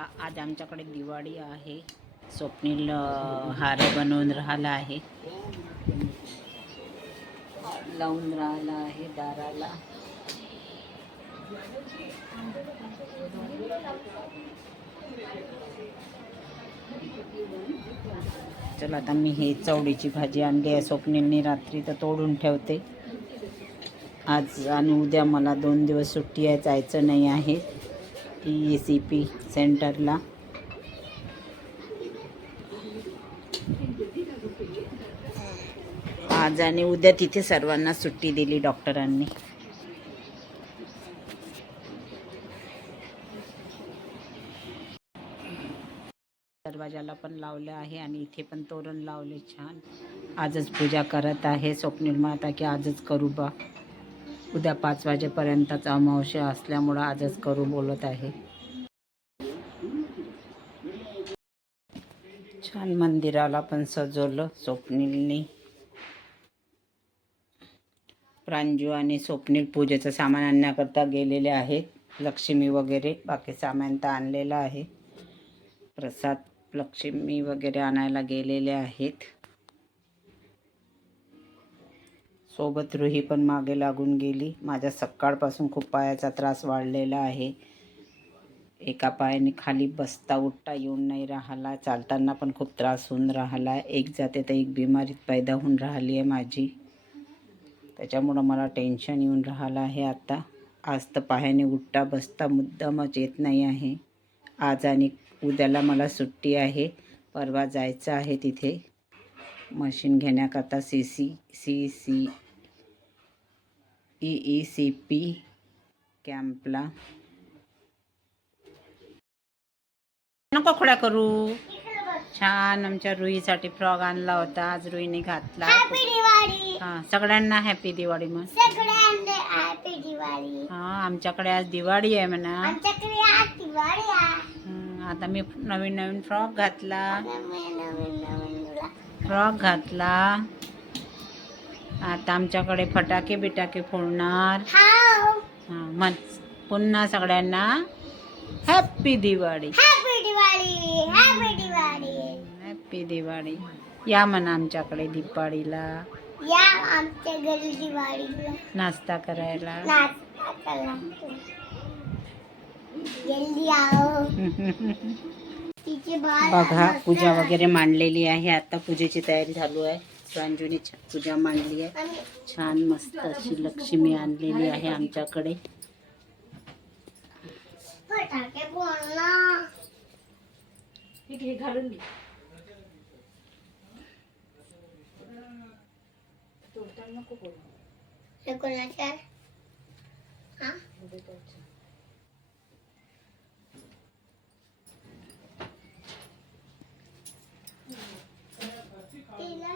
आज आमच्याकडे दिवाळी आहे. स्वप्नील हार बनवून राहिला आहे. लावून राहिला आहे दाराला. चला आता मी हे चवडीची भाजी आणली आहे. स्वप्नीलने रात्री तर तोडून ठेवते. आज आणि उद्या मला दोन दिवस सुट्टी आहे जायचं नाही आहे. ई सी पी सेंटरला आज आणि उद्या तिथे सर्वांना सुट्टी दिली डॉक्टरांनी. दरवाजाला पण लावलं आहे आणि इथे पण तोरण लावले छान. आजच पूजा करत आहे स्वप्नील माता की आजच करू बा. उद्या पाच वाजेपर्यंतच अमावस्या असल्यामुळं आजच करू बोलत आहे. छान मंदिराला पण सजवलं स्वप्नीलनी. प्रांजू आणि स्वप्नील पूजेचं सामान आणण्याकरता गेलेले आहेत. लक्ष्मी वगैरे बाकी सामान तर आणलेलं आहे. प्रसाद लक्ष्मी वगैरे आणायला गेलेले आहेत. सोबत रुही पण मागे लागून गेली. माझ्या सकाळपासून खूप पायाचा त्रास वाढलेला आहे. एका पायाने खाली बसता उठता येऊन नाही राहिला. चालताना पण खूप त्रास होऊन राहिला. एक जाते तर एक बिमारीत पैदा होऊन राहिली आहे माझी. त्याच्यामुळं मला टेन्शन येऊन राहिलं आहे आता. आज तर पायाने उठता बसता मुद्दामच येत नाही आहे. आज आणि उद्याला मला सुट्टी आहे. परवा जायचं आहे तिथे. मशीन घेण्याकरता C C C C E E C P कॅम्पला. नको करू. छान आमच्या रुईसाठी फ्रॉक आणला होता. आज रुईने घातला. हा सगळ्यांना हॅपी दिवाळी मग हा आमच्याकडे आज दिवाळी आहे म्हणा. आता मी नवीन नवीन फ्रॉक घातला. फ्रॉक घातला. आता आमच्याकडे फटाके बिटाके फोडणार. हा मग पुन्हा सगळ्यांना happy Diwali. Happy Diwali happy Diwali. Happy Diwali. या म्हणा आमच्याकडे दिवाळीला या आमच्या घरी दिवाळीला. नाश्ता करायला. नाश्ता करा. जल्दी आओ तिचे बाळ बघा पूजा वगैरे मांडलेली आहे. आता पूजेची तयारी चालू आहे. प्रांजूने छान पूजा मांडली आहे. छान मस्त अशी लक्ष्मी आणलेली आहे आमच्याकडे. फटाके बोल ना हे कोणाचे आहे? हा? तिला सांगू. काढलो, काढलो, दिवाळी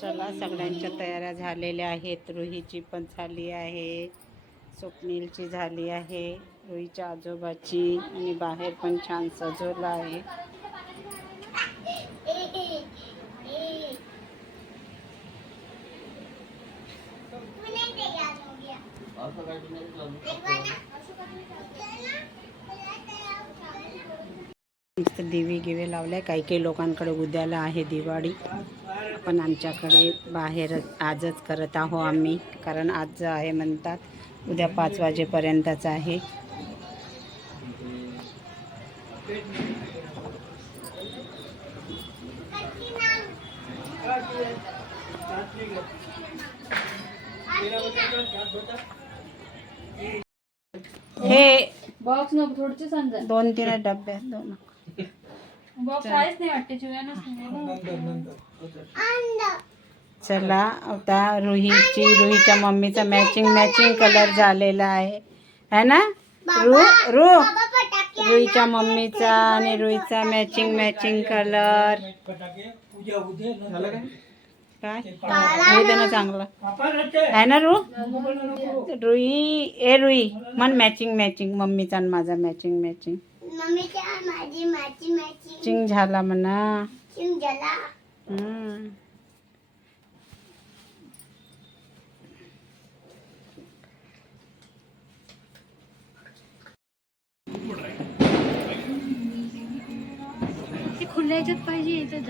चला सगळ्यांच्या तयाऱ्या झालेल्या आहेत. रुहीची पण झाली आहे. स्वप्नीलची झाली आहे. रुईच्या आजोबाची आणि बाहेर पण छान सजवलं आहे. मस्त दिवे गिवे लावले. काही काही लोकांकडे उद्याला आहे दिवाळी. पण आमच्याकडे बाहेर आजच करत आहो आम्ही. कारण आज आहे म्हणतात उद्या पाच वाजेपर्यंतच आहे. हे बॉक्स दोन तीन आहेत, दोन. बॉक्स आहेच नाही वाटते चिव्यानच नाही अंडा. चला आता रुहीची रुहीच्या मम्मीचा मॅचिंग मॅचिंग कलर झालेला आहे. है ना? रू रू. रुईच्या मम्मीचा आणि रुईचा मॅचिंग मॅचिंग कलर काय? उद्या ना. चांगलं. आहे ना रू? रुई ए रुई मन मॅचिंग मॅचिंग मम्मीचा आणि माझा मॅचिंग मॅचिंग मम्मीच्या माझी माझी माझी चिंग झाला म्हणा. चिंग झाला. पाहिजे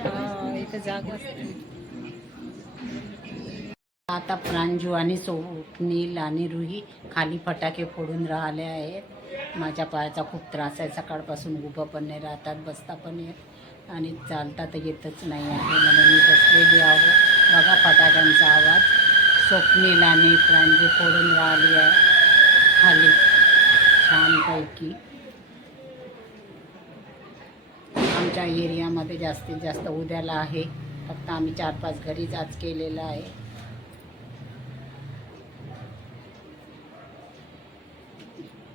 आता प्रांजू आणि स्वप्नील आणि रुही खाली फटाके फोडून राहिले आहेत. माझ्या पायाचा खूप त्रास आहे. सकाळपासून उभं पण नाही राहतात बसता पण येत आणि चालता तर येतच नाही आहे. म्हणून मी बसलेली आहो. बघा फटाक्यांचा आवाज. स्वप्नील आणि प्रांजी फोडून राहिली आहे. खाली. छानपैकी. आमच्या एरियामध्ये जास्तीत जास्त उद्याला आहे. फक्त आम्ही चार पाच घरीच आज केलेलं आहे.